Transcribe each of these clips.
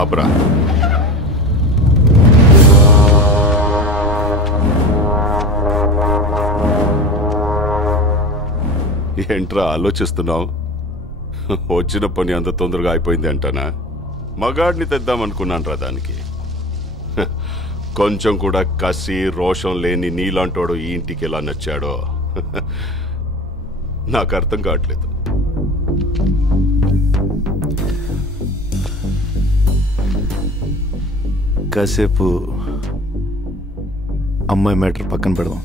ఆబ్రా. ఏంట్రా ఆలోచిస్తున్నావు? వచ్చిన పని అంత తొందరగా అయిపోయింది అంటానా? మగాడిని తెద్దామనుకున్నాను రా దానికి. కొంచెం కూడా కసి రోషం లేని నీలాంటోడు ఈ ఇంటికి ఎలా నచ్చాడో నాకు అర్థం కావట్లేదు. కాసేపు అమ్మాయి మ్యాటర్ పక్కన పెడదాం.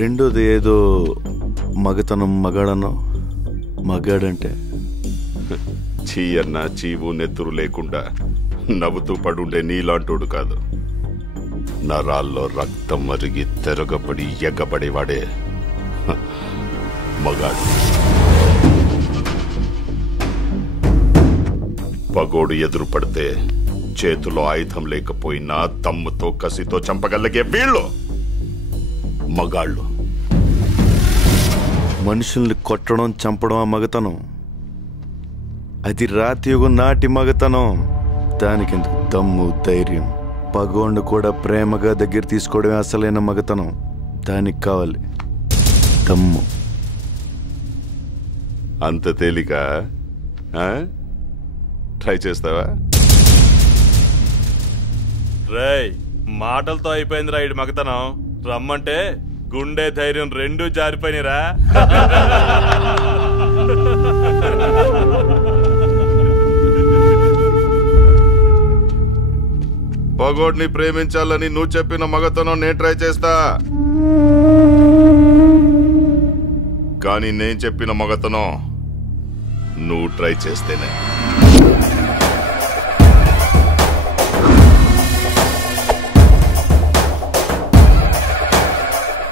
రెండోది ఏదో మగతనం మగాడనో. మగాడంటే చీ అన్న చీవు నెత్తురు లేకుండా నవ్వుతూ పడుండే నీలాంటోడు కాదు. నరాల్లో రక్తం మరిగి తెరగబడి ఎగ్గబడేవాడే మగాడు. పగోడు ఎదురు పడితే చేతిలో ఆయుధం లేకపోయినా దమ్ముతో కసితో చంపగలిగే వీళ్ళు మగాళ్ళు. మనుషుల్ని కొట్టడం చంపడం ఆ మగతనం. అది రాతియుగం నాటి మగతనం. దానికెందుకు దమ్ము ధైర్యం? పగోండు కూడా ప్రేమగా దగ్గర తీసుకోవడమే అసలైన మగతనం. దానికి కావాలి దమ్ము. అంత తేలిక? ట్రై చేస్తావా? రేయ్, మాటలతో అయిపోయిందిరా ఇటు మగతనం. రమ్మంటే గుండె ధైర్యం రెండూ జారిపోయినరా. పగోడ్ని ప్రేమించాలని నువ్వు చెప్పిన మగతనం నేను ట్రై చేస్తా. కానీ నేను చెప్పిన మగతనం నువ్వు ట్రై చేస్తేనే.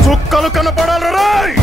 చుక్కలు కనపడాలి రాయ్.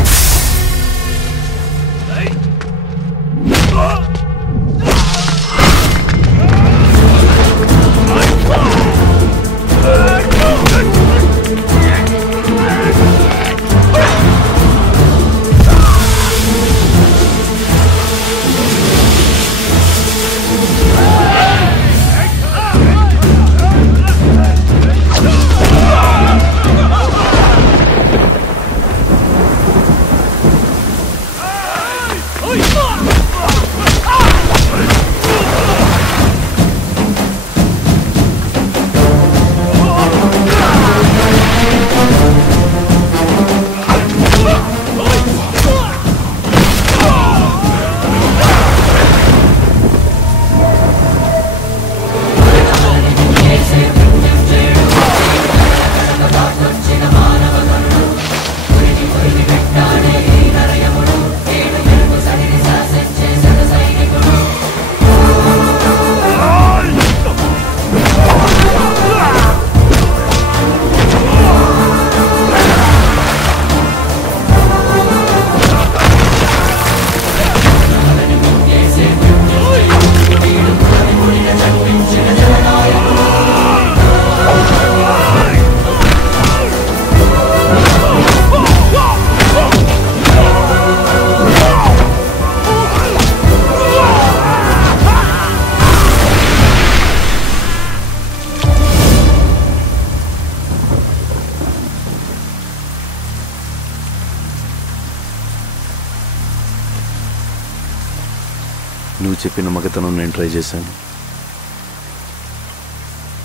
నువ్వు చెప్పిన మగతనం నేను ట్రై చేశాను.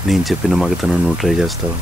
నేను చెప్పిన మగతనం నువ్వు ట్రై చేస్తావు.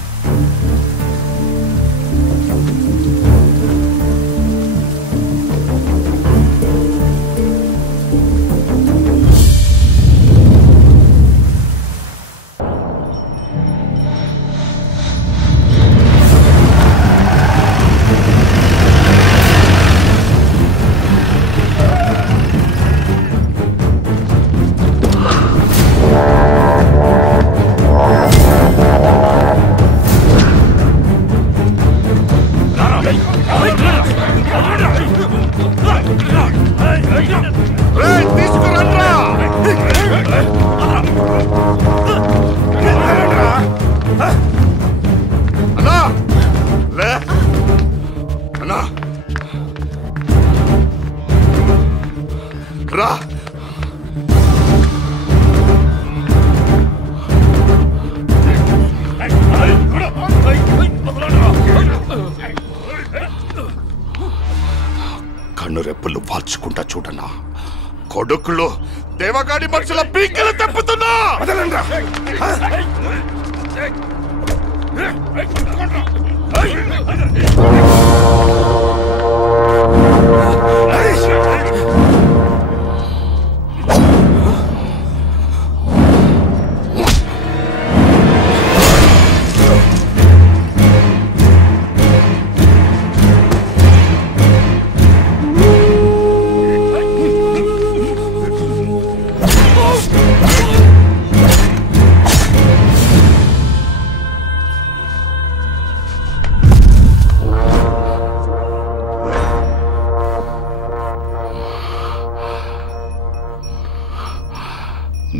కన్ను రెప్పలు వాల్చుకుంటా చూడనా కొడుకులు దేవగాడి మనుషుల పీకలు తెప్పుతున్నా.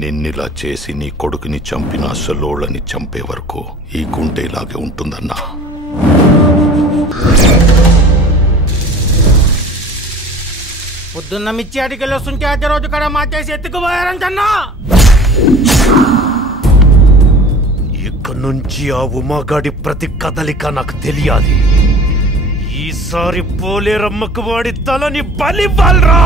నిన్నిలా చేసి నీ కొడుకుని చంపిన అసలోళ్ళని చంపే వరకు ఈ గుంటె ఇలాగే ఉంటుందన్నా. పొద్దున్న మిర్చి అడికెళ్ళి వస్తుంటే అదే రోజు కూడా మాటేసి ఎత్తుకుపోయారంటన్నా. ఇక్కడి నుంచి ఆ ఉమాగాడి ప్రతి కదలిక నాకు తెలియాలి. ఈసారి పోలేరమ్మకు వాడి తలని బలివ్వాల్రా.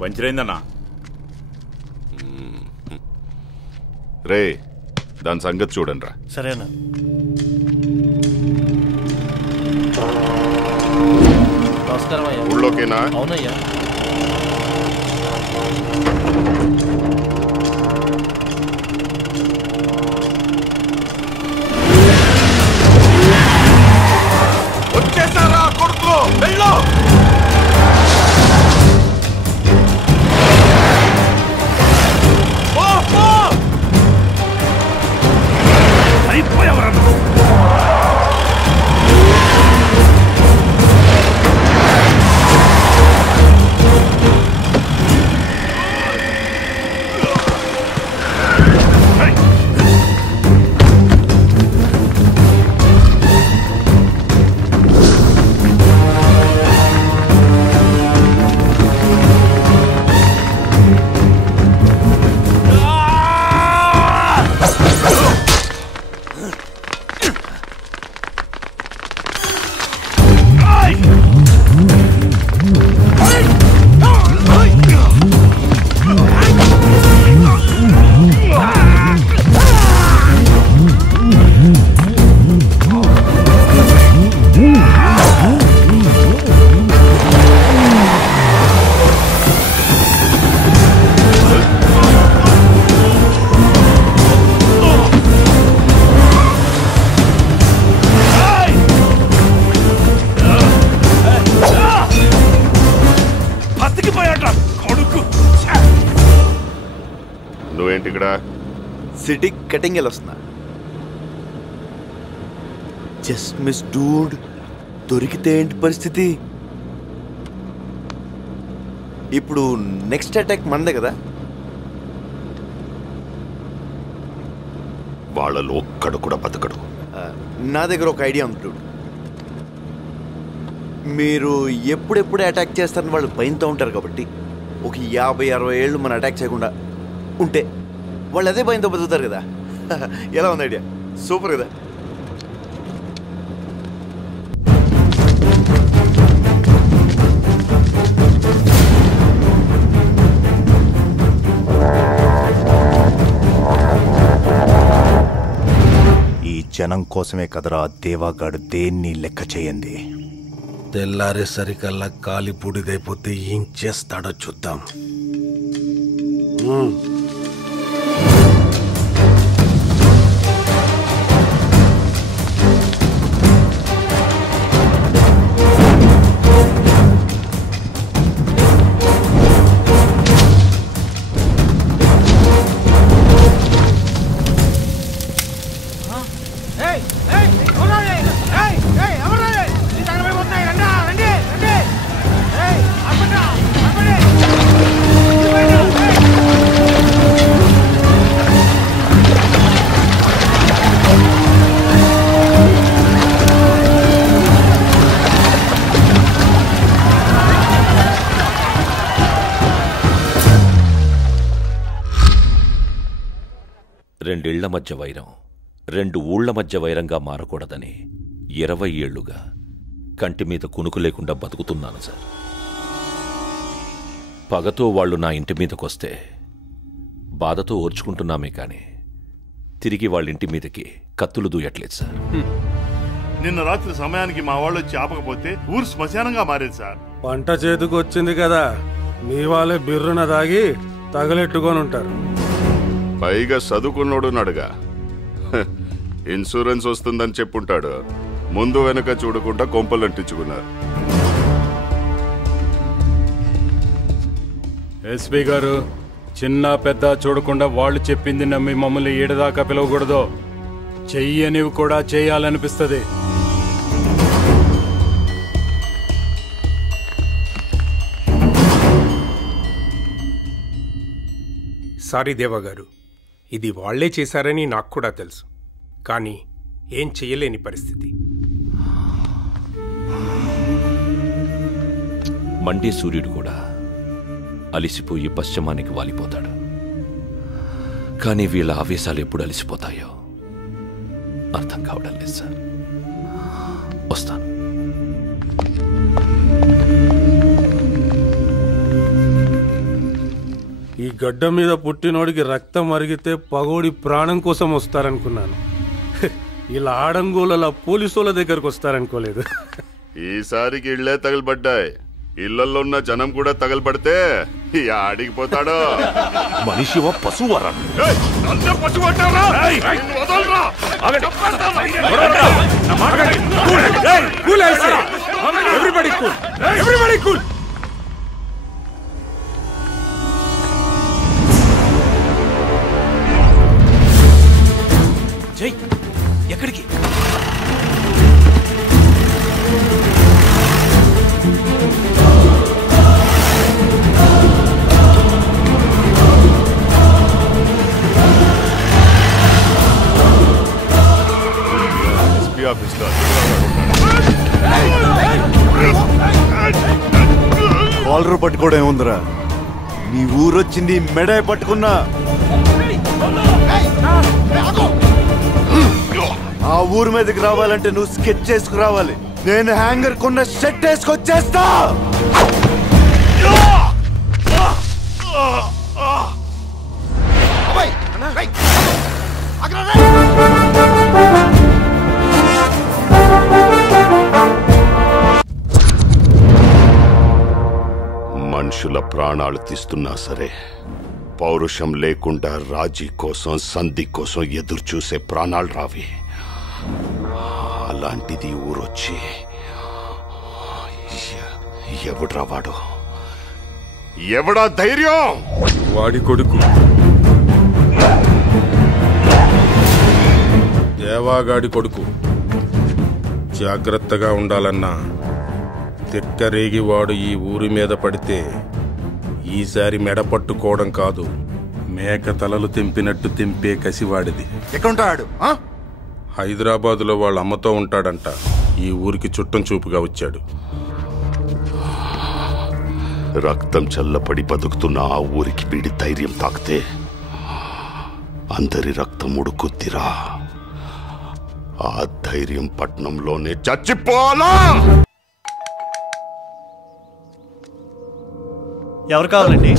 పంచరైందన్నా. రే దాని సంగతి చూడండి రా. సరేనా? నమస్కారం అయ్యా. ఊళ్ళోకేనా? అవునయ్యా. వచ్చేసారా కొడుకు? వెళ్ళు. నువ్వేంటి ఇక్కడ? సిటీ కటింగ్ వెళ్ళొస్తున్నా. Just miss dude. దొరికితే ఏంటి పరిస్థితి? ఇప్పుడు నెక్స్ట్ అటాక్ మనదే కదా. వాళ్ళలో ఒక్కడు కూడా బతకడు. నా దగ్గర ఒక ఐడియా ఉంది డూడ్. మీరు ఎప్పుడెప్పుడు అటాక్ చేస్తారని వాళ్ళు భయంతో ఉంటారు కాబట్టి ఒక 50-60 ఏళ్ళు మనం అటాక్ చేయకుండా ఉంటే వాళ్ళు అదే భయంతో బతుకుతారు కదా. ఎలా ఉంది ఐడియా? సూపర్ కదా. ఈ జనం కోసమే కదరా దేవాగాడు దేన్ని లెక్క చేయండి. తెల్లారేసరికల్లా కాలి బూడిదైపోతే ఏం చేస్తాడో చూద్దాం. రెండిళ్ల మధ్య వైరం 2 ఊళ్ల మధ్య వైరంగా మారకూడదని 20 ఏళ్లుగా కంటి మీద కునుకు లేకుండా బతుకుతున్నాను సార్. పగతో వాళ్ళు నా ఇంటి మీదకొస్తే బాధతో ఓర్చుకుంటున్నామే కానీ తిరిగి వాళ్ళింటి మీదకి కత్తులు దూయట్లేదు సార్. నిన్న రాత్రి సమయానికి మా వాళ్ళు వచ్చి ఆపకపోతే ఊరు శ్మశానంగా మారేది సార్. పంట చేతికి వచ్చింది కదా, మీ వాళ్ళే బిర్రున దాగి తగలెట్టుకొని ఉంటారు. పైగా చదువుకున్నోడున్నాడుగా, ఇన్సూరెన్స్ వస్తుందని చెప్పుంటాడు. ముందు వెనక చూడకుండా కొంపలంటించుకున్నారు. ఎస్పీ గారు, చిన్న పెద్ద చూడకుండా వాళ్ళు చెప్పింది నమ్మి మమ్మల్ని ఏడదాకా పిలవకూడదు. చెయ్యనివి కూడా చేయాలనిపిస్తుంది. సారీ దేవా గారు, ఇది వాళ్లే చేశారని నాకు కూడా తెలుసు, కానీ ఏం చెయ్యలేని పరిస్థితి. మండే సూర్యుడు కూడా అలిసిపోయి పశ్చిమానికి వాలిపోతాడు. కానీ వీళ్ళ ఆవేశాలు ఎప్పుడు అలిసిపోతాయో అర్థం కావడం లేదు సార్. వస్తాను. ఈ గడ్డ మీద పుట్టినోడికి రక్తం మరిగితే పగోడి ప్రాణం కోసం వస్తారనుకున్నాను. ఇలా ఆడంగోల పోలీసుల దగ్గరకు వస్తారనుకోలేదు. ఈసారికి ఇళ్లే తగలబడ్డాయి. ఇళ్లలో ఉన్న జనం కూడా తగలబడితే ఆడికి పోతాడు. మనిషి పశువరా? జై, ఎక్కడికి? కాలర్ పట్టుకోవడం ఏముందిరా? నీ ఊరొచ్చింది మెడ పట్టుకున్నా. ఆ ఊరు మీదకి రావాలంటే నువ్వు స్కెచ్ చేసుకురావాలి. నేను హ్యాంగర్ కొన్న షర్ట్ వేసుకొచ్చేస్తా. మనుషుల ప్రాణాలు తీస్తున్నా సరే, పౌరుషం లేకుండా రాజీ కోసం, సంధి కోసం ఎదురు చూసే ప్రాణాలు రావి. అలాంటిది ఊరొచ్చి ఎవడ్రా వాడు? ఎవడా ధైర్యం? వాడి కొడుకు దేవాగాడి కొడుకు. జాగ్రత్తగా ఉండాలన్నా. తిక్కరేగి వాడు ఈ ఊరి మీద పడితే ఈసారి మెడ పట్టుకోవడం కాదు, మేక తలలు తెంపినట్టు తెంపే కసివాడిది. ఎక్కడుంటాడు? హైదరాబాదులో వాళ్ళ అమ్మతో ఉంటాడంట. ఈ ఊరికి చుట్టం చూపుగా వచ్చాడు. రక్తం చల్లపడి బతుకుతున్న ఆ ఊరికి వీడి ధైర్యం తాకితే అందరి రక్తం ఉడుకుద్దిరా. ఆ ధైర్యం పట్నంలోనే చచ్చిపోవాలా? ఎవరు కావాలండి?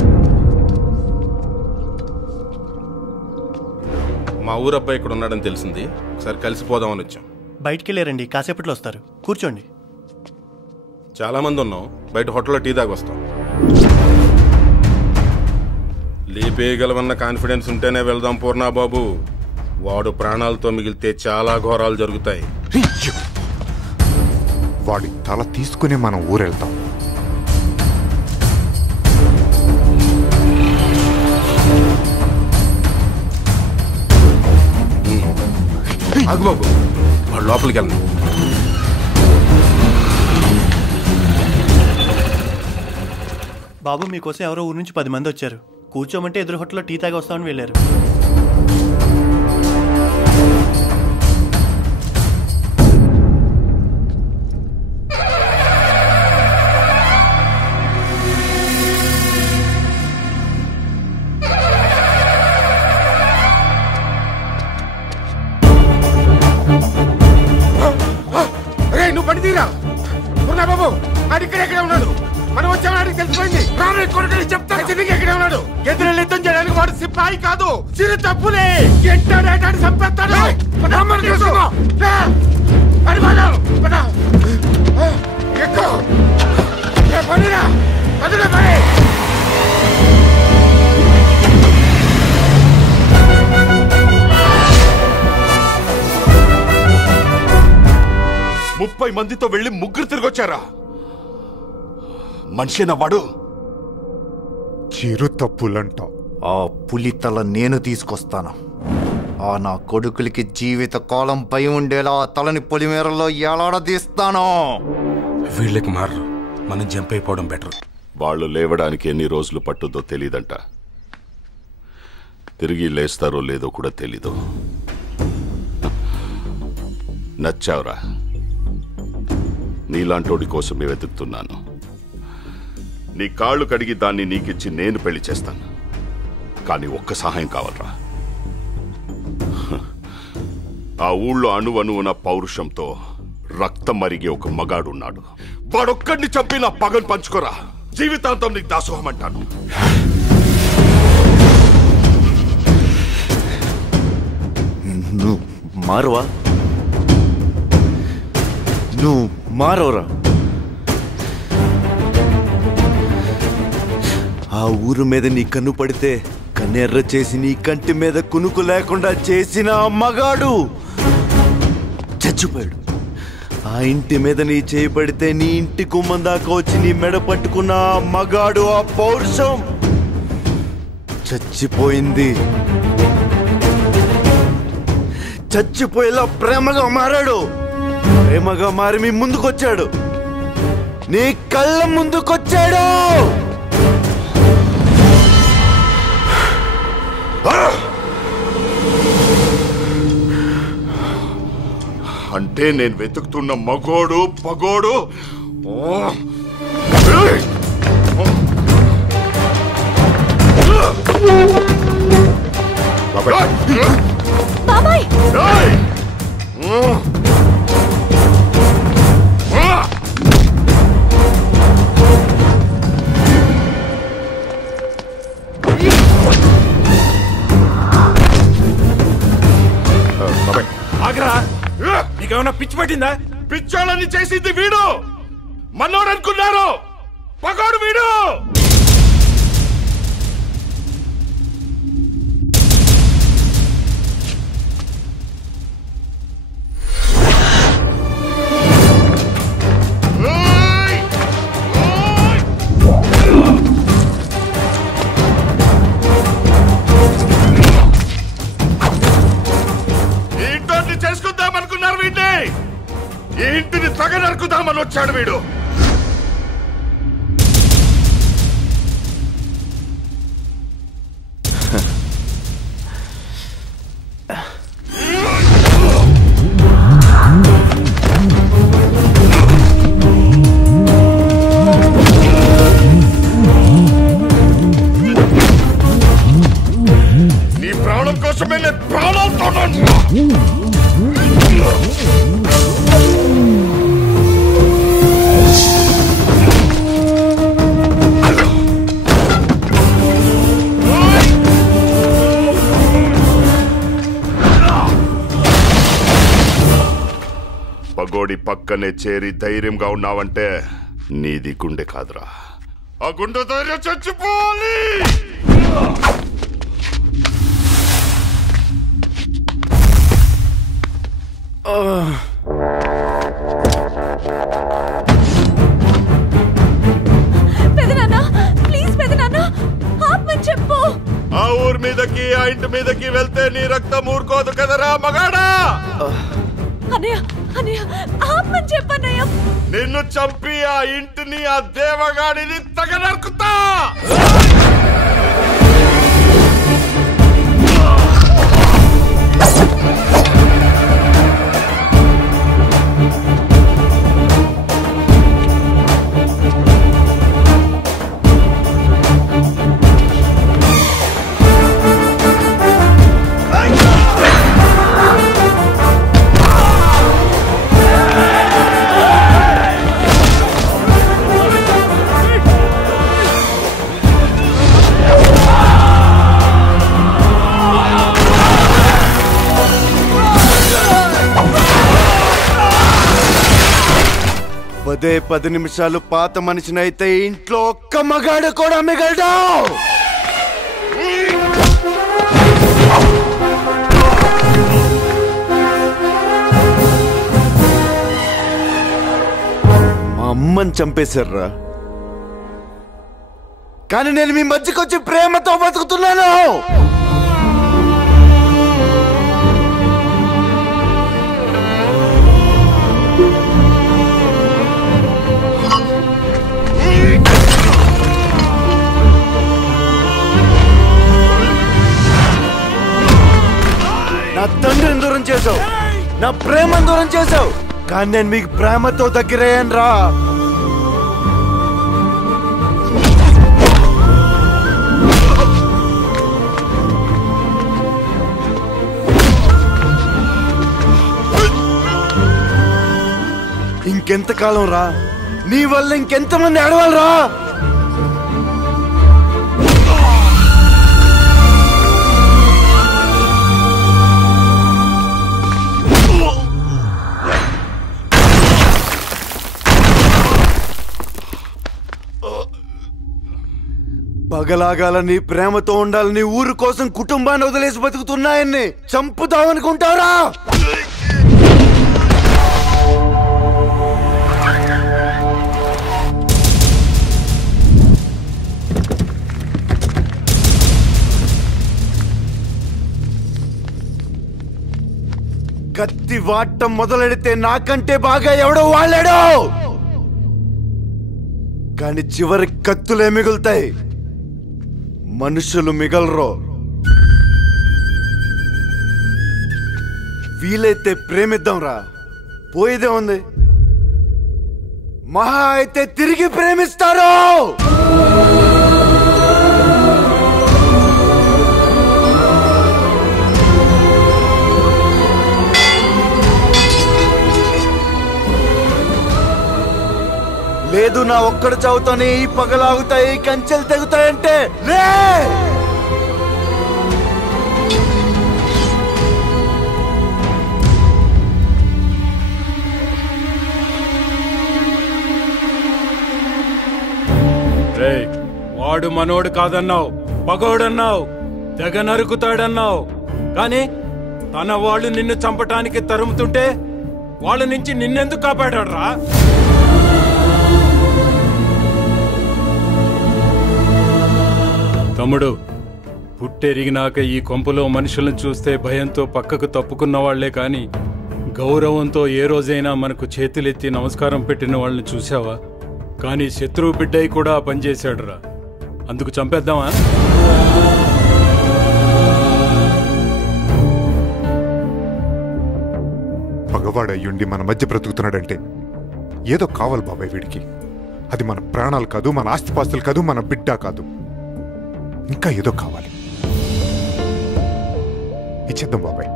మా ఊరు అబ్బాయి ఇక్కడ ఉన్నాడని తెలిసింది. ఒకసారి కలిసిపోదామని వచ్చాం. బయటికి వెళ్ళారండి, కాసేపట్లో వస్తారు. కూర్చోండి. చాలా మంది ఉన్నాం. బయట హోటల్లో టీ తాగి వస్తాం. లేపేయగలవన్న కాన్ఫిడెన్స్ ఉంటేనే వెళ్దాం పూర్ణాబాబు. వాడు ప్రాణాలతో మిగిలితే చాలా ఘోరాలు జరుగుతాయి. వాడి తల తీసుకుని మనం ఊరెళ్తాం. ఆగుబాబు, వాడు లోపలికి వెళ్ళండి. బాబు, మీకోసం ఎవరో ఊరు నుంచి 10 మంది వచ్చారు. కూర్చోమంటే ఎదురు హోటల్లో టీ తాగి వస్తామని వెళ్ళారు. అడిక్కడే ఉన్నాడు. మనం వచ్చామని తెలిసిపోయింది. రామయ్య కొడుకుని చెప్తాను ఎక్కడే ఉన్నాడు. ఎదురు యుద్ధం చేయడానికి వాడు సిపాయి కాదు, చిరు తప్పులే. ఎంటాడేటాడు చంపేస్తాడు. ఎక్కువ పనిరా అదులే పని. ముప్పై మందితో వెళ్ళి ముగ్గురు తిరిగొచ్చారా? మనిషిన వాడు? చిరు తప్పులంట. ఆ పులితల నేను తీసుకొస్తాను. ఆ నా కొడుకులకి జీవిత కాలం పై ఉండేలా ఆ తలని పొలిమేరలో ఎలాడదీస్తాను. వీళ్ళకి మారరు, మనం జంప్ అయిపోవడం బెటర్. వాళ్ళు లేవడానికి ఎన్ని రోజులు పట్టుద్దో తెలీదంట. తిరిగి లేస్తారో లేదో కూడా తెలీదు. నచ్చావురా, నీలాంటోడి కోసమే వెతుకుతున్నాను. నీ కాళ్ళు కడిగి దాన్ని నీకిచ్చి నేను పెళ్లి చేస్తాను. కానీ ఒక్క సహాయం కావాలరా. ఆ ఊళ్ళో అణువణువున పౌరుషంతో రక్తం మరిగే ఒక మగాడున్నాడు. వాడొక్కడిని చంపి నా పగను పంచుకోరా. జీవితాంతం నీకు దాసోహం అంటాను. నువ్వు మారవా? నువ్వు మారవరా? ఆ ఊరు మీద నీ కన్ను పడితే కన్నెర్ర చేసి నీ కంటి మీద కునుకు లేకుండా చేసిన ఆ మగాడు చచ్చిపోయాడు. ఆ ఇంటి మీద నీ చేయి పడితే నీ ఇంటి కుమ్మం దాకా వచ్చి నీ మెడ పట్టుకున్న ఆ మగాడు, ఆ పౌరుషం చచ్చిపోయింది. చచ్చిపోయేలా ప్రేమగా మారాడు. ప్రేమగా మారి మీ ముందుకొచ్చాడు. నీ కళ్ళ ముందుకొచ్చాడు. అంటే నేను వెతుకుతున్న మగోడు పగోడు బాబాయ్. ఆగరా, నీకేమన్నా పిచ్చి పట్టిందా? పిచ్చోళ్ళని చేసింది వీడు. మనోడు అనుకున్నారు, పగోడు వీడు. చేసుకుందామనుకున్నారు వీడిని. ఈ ఇంటిని తగ నరుకుదామని వచ్చాడు వీడు. నీ ప్రాణం కోసమే నేను ప్రాణాలతో పగోడి పక్కనే చేరి ధైర్యంగా ఉన్నావంటే నీది గుండె కాదురా. ఆ గుండె ధైర్యం చచ్చిపోవాలి. చెప్పు. ఆ ఊరి మీదకి ఆ ఇంటి మీదకి వెళ్తే నీ రక్తం ఊరుకోదు కదరా మగాడా. చెప్పన్నయ్య, నిన్ను చంపి ఆ ఇంటిని ఆ దేవగాడిని తగ నరుకుతా. అదే 10 నిమిషాలు పాత మనిషినైతే ఇంట్లో ఒక్క మగాడు కూడా మిగలడు. మా అమ్మని చంపేశారా, కానీ నేను మీ మధ్యకొచ్చి ప్రేమతో బతుకుతున్నాను. నా తండ్రిని దూరం చేసావు, నా ప్రేమను దూరం చేసావు, కానీ నేను మీకు ప్రేమతో దగ్గరయ్యాను రా. ఇంకెంతకాలం రా, నీ వల్ల ఇంకెంతమంది ఆడవాళ్ళు రా. పగలాగాలని ప్రేమతో ఉండాలని ఊరు కోసం కుటుంబాన్ని వదిలేసి బతుకుతున్నాయన్ని చంపుతావనుకుంటారా? కత్తి వాటం మొదలెడితే నాకంటే బాగా ఎవడో వాళ్ళాడు, కానీ చివరి కత్తులే మిగులుతాయి, మనుషులు మిగలరు. వీలైతే ప్రేమిద్దాం రా, పోయేదే ఉంది. మహా అయితే తిరిగి ప్రేమిస్తారు. లేదు నా ఒక్కడు చావుతానే ఈ పగలాగుతాయి, కంచెలు తెగుతాయంటే లే. వాడు మనోడు కాదన్నావు, పగోడన్నావు, తెగ నరుకుతాడన్నావు, కానీ తన వాళ్ళు నిన్ను చంపటానికి తరుముతుంటే వాళ్ళ నుంచి నిన్నెందుకు కాపాడాడు రా? తమ్ముడు, పుట్టెరిగినాక ఈ కొంపలో మనుషులను చూస్తే భయంతో పక్కకు తప్పుకున్న వాళ్లే కాని గౌరవంతో ఏ రోజైనా మనకు చేతులెత్తి నమస్కారం పెట్టిన వాళ్ళని చూసావా? కానీ శత్రువు బిడ్డయి కూడా పనిచేశాడు రా. అందుకు చంపేద్దామా? పగవాడయ్యుండి మన మధ్య బ్రతుకుతున్నాడంటే ఏదో కావాలి బాబాయ్ వీడికి. అది మన ప్రాణాలు కాదు, మన ఆస్తిపాస్తులు కాదు, మన బిడ్డ కాదు, ఇంకా ఏదో కావాలి. ఇచ్చేద్దాం బాబాయ్,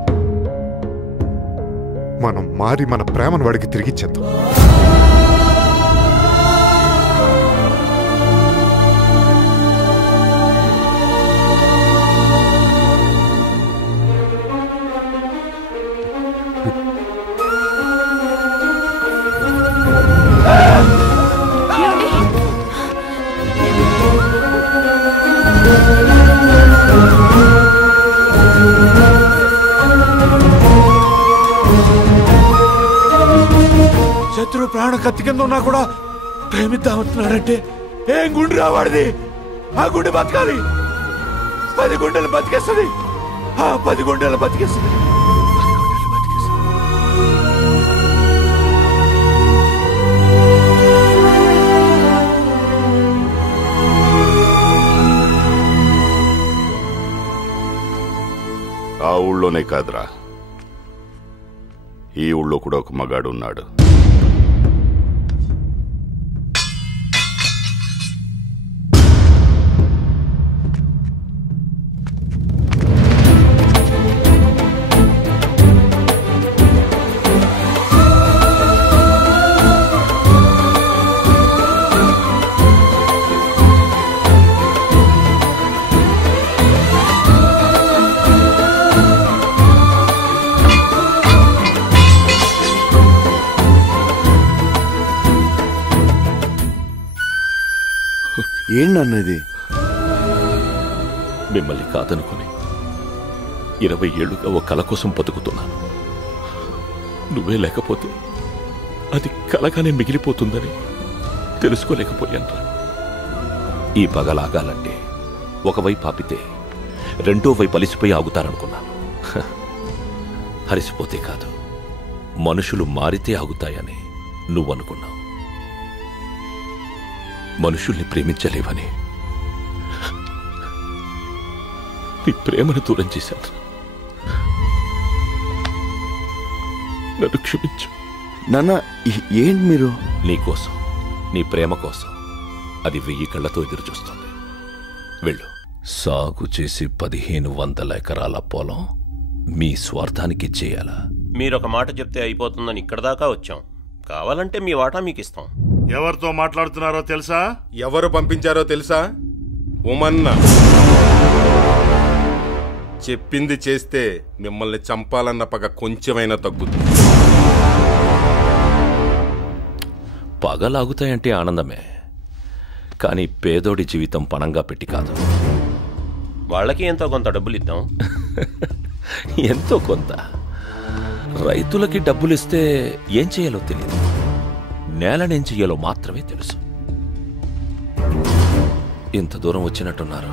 మనం మారి మన ప్రేమను వాడికి తిరిగిచ్చేద్దాం. శత్రు ప్రాణ కత్తి కింద ఉన్నా కూడా ప్రేమిద్దామంటున్నాడంటే ఏం గుండె రావాడిది? ఆ గుండె బతకాలి, 10 గుండెలు బతికేస్తుంది, 10 గుండెలు బతికేస్తుంది. ఆ ఊళ్ళోనే కాదురా, ఈ ఊళ్ళో కూడా ఒక మగాడు ఉన్నాడు. ఏంటన్నది? మిమ్మల్ని కాదనుకుని 20 ఏళ్లుగా ఓ కల కోసం బతుకుతున్నాను. నువ్వే లేకపోతే అది కలగానే మిగిలిపోతుందని తెలుసుకోలేకపోయాను. ఈ పగలాగాలంటే ఒకవైపు ఆపితే రెండో వైపు అలిసిపోయి ఆగుతారనుకున్నాను. అలిసిపోతే కాదు, మనుషులు మారితే ఆగుతాయని నువ్వనుకున్నావు. మనుషుల్ని ప్రేమించలేవని నీ ప్రేమను దూరం చేశాను. నన్ను క్షమించు. నాన్న, ఏంటి మీరు? నీకోసం, నీ ప్రేమ కోసం అది 1000 కళ్ళతో ఎదురు చూస్తుంది. వెళ్ళు. సాగు చేసి 1500 ఎకరాల పొలం మీ స్వార్థానికి చేయాలా? మీరొక మాట చెప్తే అయిపోతుందని ఇక్కడ దాకా వచ్చాం. కావాలంటే మీ వాటా మీకు ఇస్తాం. ఎవరితో మాట్లాడుతున్నారో తెలుసా? ఎవరు పంపించారో తెలుసా? ఉమన్న. చెప్పింది చేస్తే మిమ్మల్ని చంపాలన్న పగ కొంచెమైనా తగ్గుతుంది. పగలాగుతాయంటే ఆనందమే, కానీ పేదోడి జీవితం పణంగా పెట్టి కాదు. వాళ్ళకి ఎంతో కొంత డబ్బులు ఇద్దాం. ఎంతో కొంత. రైతులకి డబ్బులిస్తే ఏం చేయాలో తెలియదు, నేలనేం చెయ్యాలో మాత్రమే తెలుసు. ఇంత దూరం వచ్చినట్టున్నారు,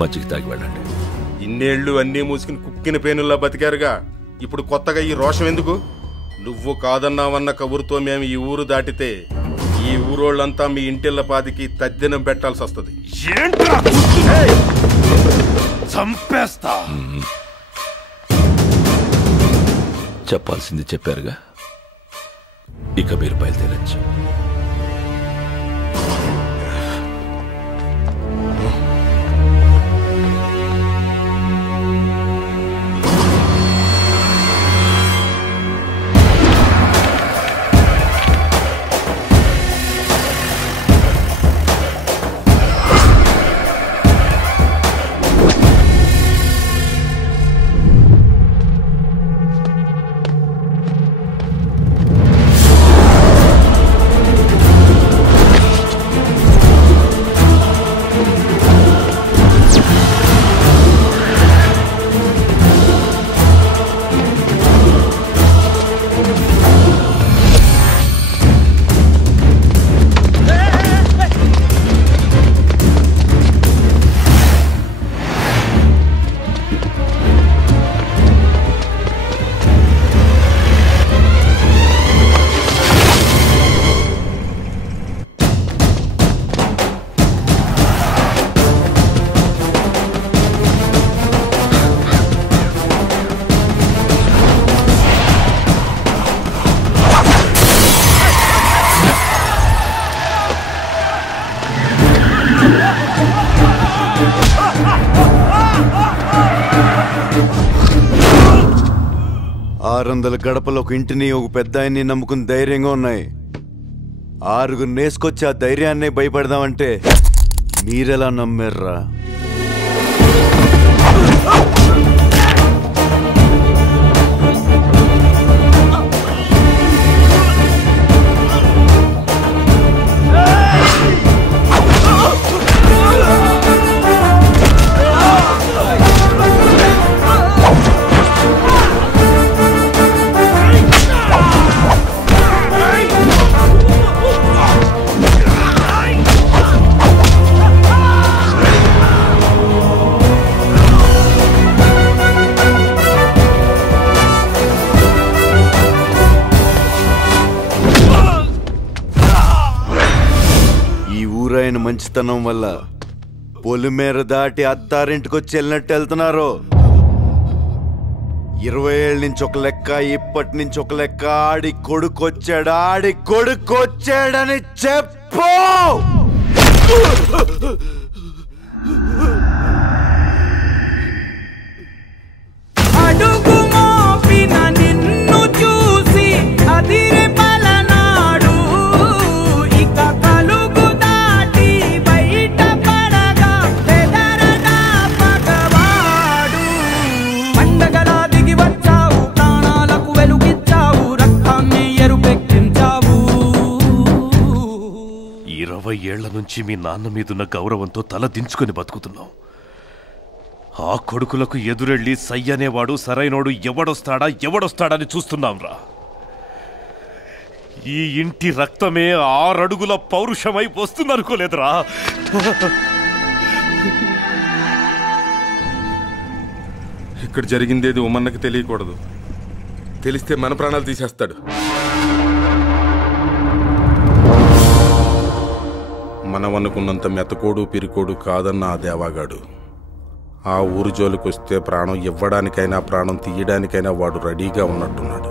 మజ్జిగ తాగి వెళ్ళండి. ఇన్నేళ్లు అన్నీ మూసుకుని కుక్కిన పేనుల్లా బతికారుగా, ఇప్పుడు కొత్తగా ఈ రోషం ఎందుకు? నువ్వు కాదన్నావన్న కబురుతో మేము ఈ ఊరు దాటితే ఈ ఊరోళ్ళంతా మీ ఇంటిళ్ళ పాదికి తద్దినం పెట్టాల్సి వస్తుంది. చంపేస్తా. చెప్పాల్సింది చెప్పారుగా, ఇక మీరు బయలుదేరచ్చు. గడపలో ఒక ఇంటిని, ఒక పెద్ద ఆయన్ని నమ్ముకుని ధైర్యంగా ఉన్నాయి. 6 నేసుకొచ్చి ఆ ధైర్యాన్ని భయపడదామంటే మీరెలా నమ్మారా? మంచితనం వల్ల పొలిమేర దాటి అత్తారింటికొచ్చి వెళ్ళినట్టు వెళ్తున్నారు. 20 ఏళ్ళ నుంచి ఒక లెక్క, ఇప్పటి నుంచి ఒక లెక్క. ఆడి కొడుకొచ్చాడని చెప్పు. అడుగు మోపిన నిన్ను చూసి అదిరే పలనాడు, ఇక కలుగు దాటి బయట పడగా బెదరదా పగవాడు. పండగలా దిగి వచ్చావు, ప్రాణాలకు వెలుగిచ్చావు, రక్తాన్ని ఎరుపెక్కించావు. ఈ 20 ఏళ్ల నుంచి మీ నాన్న మీదున్న గౌరవంతో తల దించుకొని బతుకుతున్నాం. ఆ కొడుకులకు ఎదురెళ్ళి సయ్యనేవాడు సరైనోడు ఎవడొస్తాడని చూస్తున్నాంరా. ఈ ఇంటి రక్తమే 6 అడుగుల పౌరుషమై వస్తుందనుకోలేదురా. ఇక్కడ జరిగిందేది ఉమ్మన్నకి తెలియకూడదు. తెలిస్తే మన ప్రాణాలు తీసేస్తాడు. మనమనుకున్నంత మెతకోడు పిరికోడు కాదన్న ఆ దేవాగాడు ఆ ఊరు జోలికొస్తే ప్రాణం ఇవ్వడానికైనా ప్రాణం తీయడానికైనా వాడు రెడీగా ఉన్నట్టున్నాడు.